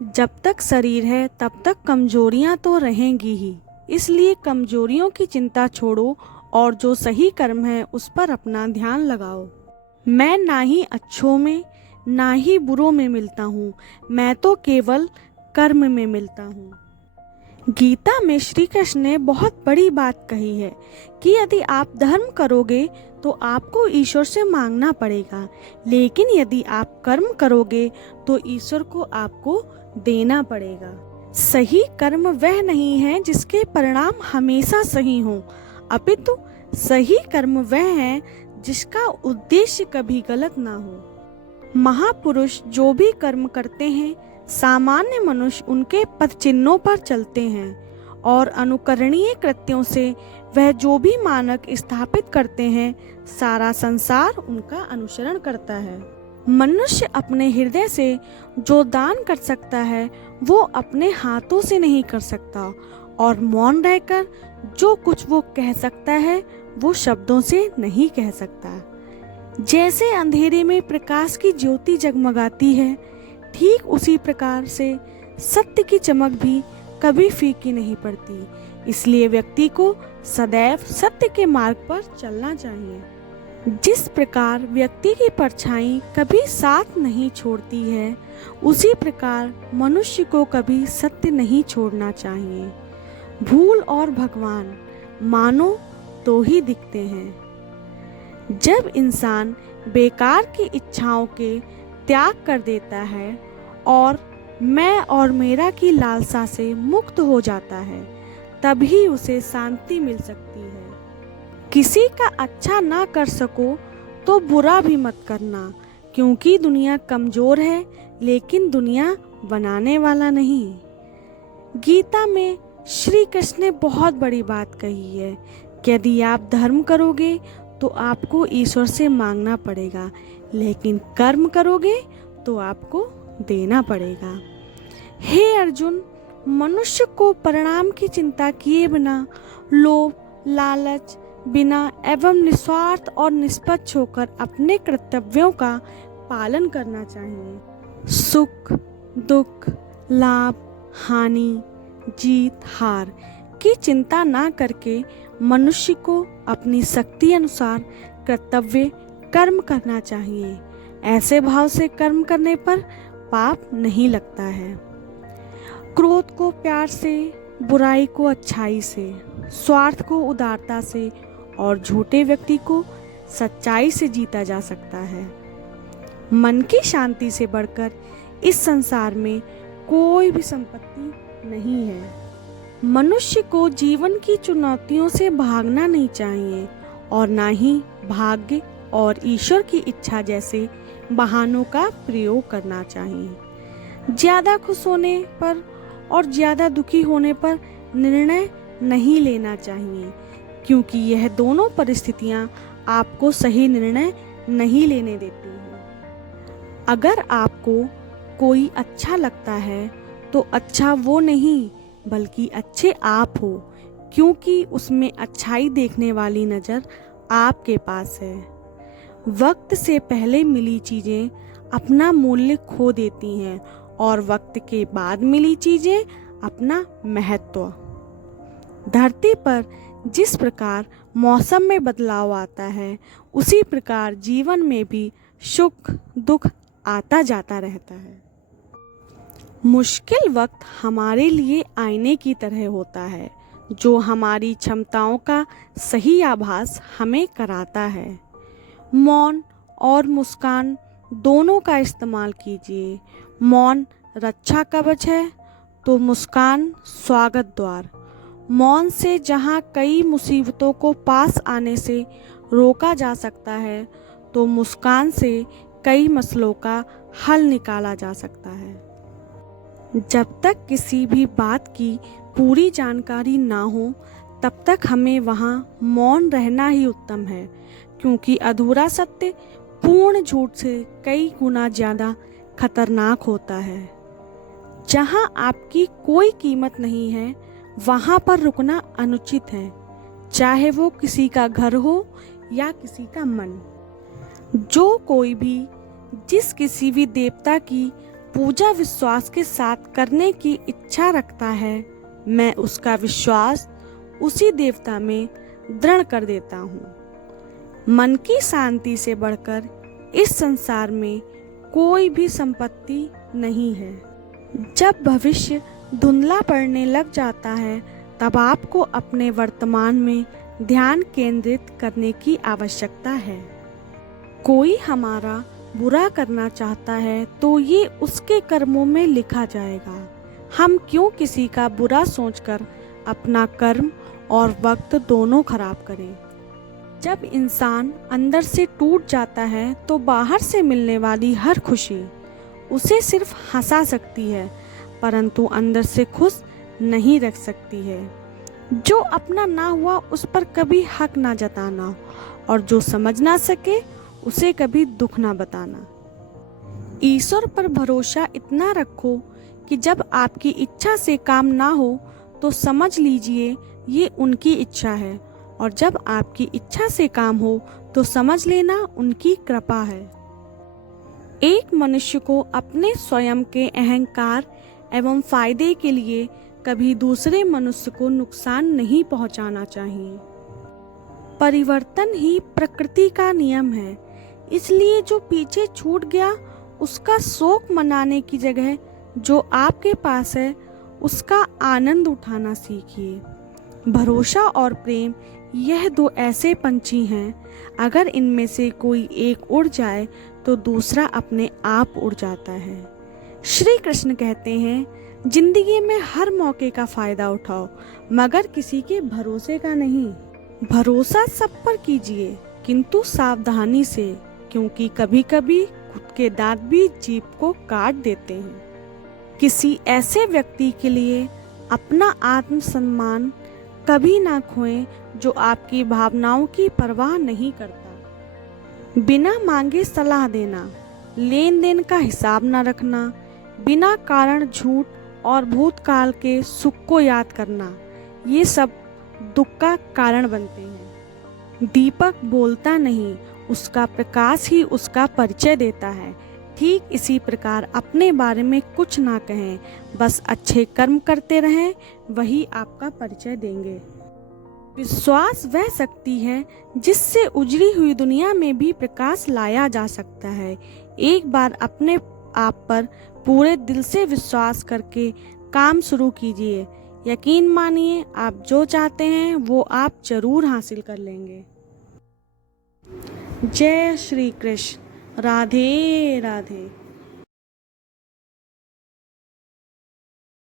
जब तक शरीर है तब तक कमजोरियां तो रहेंगी ही, इसलिए कमजोरियों की चिंता छोड़ो और जो सही कर्म है उस पर अपना ध्यान लगाओ। मैं ना ही अच्छों में ना ही बुरों में मिलता हूँ, मैं तो केवल कर्म में मिलता हूँ। गीता में श्री कृष्ण ने बहुत बड़ी बात कही है कि यदि आप धर्म करोगे तो आपको ईश्वर से मांगना पड़ेगा, लेकिन यदि आप कर्म करोगे तो ईश्वर को आपको देना पड़ेगा। सही कर्म वह नहीं है जिसके परिणाम हमेशा सही हों, अपितु सही कर्म वह है जिसका उद्देश्य कभी गलत ना हो। महापुरुष जो भी कर्म करते हैं, सामान्य मनुष्य उनके पथ चिन्हों पर चलते हैं और अनुकरणीय कृत्यों से वह जो भी मानक स्थापित करते हैं, सारा संसार उनका अनुसरण करता है। मनुष्य अपने हृदय से जो दान कर सकता है वो अपने हाथों से नहीं कर सकता, और मौन रहकर जो कुछ वो कह सकता है वो शब्दों से नहीं कह सकता। जैसे अंधेरे में प्रकाश की ज्योति जगमगाती है, ठीक उसी प्रकार से सत्य की चमक भी कभी फीकी नहीं पड़ती। इसलिए व्यक्ति को सदैव सत्य के मार्ग पर चलना चाहिए। जिस प्रकार व्यक्ति की परछाई कभी साथ नहीं छोड़ती है, उसी प्रकार मनुष्य को कभी सत्य नहीं छोड़ना चाहिए। भूल और भगवान मानो तो ही दिखते हैं। जब इंसान बेकार की इच्छाओं के त्याग कर देता है और मैं और मेरा की लालसा से मुक्त हो जाता है, तभी उसे शांति मिल सकती है। किसी का अच्छा ना कर सको तो बुरा भी मत करना, क्योंकि दुनिया कमजोर है लेकिन दुनिया बनाने वाला नहीं। गीता में श्री कृष्ण ने बहुत बड़ी बात कही है कि यदि आप धर्म करोगे तो आपको ईश्वर से मांगना पड़ेगा, लेकिन कर्म करोगे तो आपको देना पड़ेगा। हे अर्जुन, मनुष्य को परिणाम की चिंता किए बिना लोभ, लालच बिना एवं निस्वार्थ और निष्पक्ष होकर अपने कर्तव्यों का पालन करना चाहिए। सुख, दुख, लाभ, हानि, जीत, हार की चिंता ना करके मनुष्य को अपनी शक्ति अनुसार कर्तव्य कर्म करना चाहिए। ऐसे भाव से कर्म करने पर पाप नहीं लगता है। क्रोध को प्यार से, बुराई को अच्छाई से, स्वार्थ को उदारता से और झूठे व्यक्ति को सच्चाई से जीता जा सकता है। मन की शांति से बढ़कर इस संसार में कोई भी संपत्ति नहीं है। मनुष्य को जीवन की चुनौतियों से भागना नहीं चाहिए और ना ही भाग्य और ईश्वर की इच्छा जैसे बहानों का प्रयोग करना चाहिए। ज्यादा खुश होने पर और ज्यादा दुखी होने पर निर्णय नहीं लेना चाहिए, क्योंकि यह दोनों परिस्थितियां आपको सही निर्णय नहीं लेने देती हैं। अगर आपको कोई अच्छा लगता है तो अच्छा वो नहीं बल्कि अच्छे आप हो, क्योंकि उसमें अच्छाई देखने वाली नज़र आपके पास है। वक्त से पहले मिली चीज़ें अपना मूल्य खो देती हैं और वक्त के बाद मिली चीज़ें अपना महत्व। धरती पर जिस प्रकार मौसम में बदलाव आता है, उसी प्रकार जीवन में भी सुख दुख आता जाता रहता है। मुश्किल वक्त हमारे लिए आईने की तरह होता है, जो हमारी क्षमताओं का सही आभास हमें कराता है। मौन और मुस्कान दोनों का इस्तेमाल कीजिए। मौन रक्षा कवच है तो मुस्कान स्वागत द्वार। मौन से जहाँ कई मुसीबतों को पास आने से रोका जा सकता है, तो मुस्कान से कई मसलों का हल निकाला जा सकता है। जब तक किसी भी बात की पूरी जानकारी ना हो, तब तक हमें वहाँ मौन रहना ही उत्तम है, क्योंकि अधूरा सत्य पूर्ण झूठ से कई गुना ज़्यादा खतरनाक होता है। जहाँ आपकी कोई कीमत नहीं है, वहाँ पर रुकना अनुचित है, चाहे वो किसी का घर हो या किसी का मन। जो कोई भी जिस किसी भी देवता की पूजा विश्वास के साथ करने की इच्छा रखता है, मैं उसका विश्वास उसी देवता में दृढ़ कर देता हूँ। मन की शांति से बढ़कर इस संसार में कोई भी संपत्ति नहीं है। जब भविष्य धुंधला पड़ने लग जाता है, तब आपको अपने वर्तमान में ध्यान केंद्रित करने की आवश्यकता है। कोई हमारा बुरा करना चाहता है तो ये उसके कर्मों में लिखा जाएगा। हम क्यों किसी का बुरा सोचकर अपना कर्म और वक्त दोनों खराब करें। जब इंसान अंदर से टूट जाता है तो बाहर से मिलने वाली हर खुशी उसे सिर्फ हंसा सकती है, परंतु अंदर से खुश नहीं रख सकती है। जो अपना ना हुआ उस पर कभी हक ना जताना, और जो समझ ना सके उसे कभी दुख ना बताना। ईश्वर पर भरोसा इतना रखो कि जब आपकी इच्छा से काम ना हो तो समझ लीजिए ये उनकी इच्छा है, और जब आपकी इच्छा से काम हो तो समझ लेना उनकी कृपा है। एक मनुष्य को अपने स्वयं के अहंकार एवं फायदे के लिए कभी दूसरे मनुष्य को नुकसान नहीं पहुंचाना चाहिए। परिवर्तन ही प्रकृति का नियम है, इसलिए जो पीछे छूट गया उसका शोक मनाने की जगह जो आपके पास है उसका आनंद उठाना सीखिए। भरोसा और प्रेम यह दो ऐसे पंछी हैं, अगर इनमें से कोई एक उड़ जाए तो दूसरा अपने आप उड़ जाता है। श्री कृष्ण कहते हैं, जिंदगी में हर मौके का फायदा उठाओ, मगर किसी के भरोसे का नहीं। भरोसा सब पर कीजिए, किंतु सावधानी से, क्योंकि कभी कभी खुद के दांत भी जीभ को काट देते हैं। किसी ऐसे व्यक्ति के लिए अपना आत्मसम्मान कभी ना खोएं जो आपकी भावनाओं की परवाह नहीं करता। बिना मांगे सलाह देना, लेन देन का हिसाब न रखना, बिना कारण झूठ और भूतकाल के सुख को याद करना, ये सब दुख का कारण बनते हैं। दीपक बोलता नहीं, उसका प्रकाश ही उसका परिचय देता है। ठीक इसी प्रकार अपने बारे में कुछ ना कहें, बस अच्छे कर्म करते रहें, वही आपका परिचय देंगे। विश्वास वह शक्ति है जिससे उजड़ी हुई दुनिया में भी प्रकाश लाया जा सकता है। एक बार अपने आप पर पूरे दिल से विश्वास करके काम शुरू कीजिए। यकीन मानिए, आप जो चाहते हैं वो आप जरूर हासिल कर लेंगे। जय श्री कृष्ण। राधे राधे।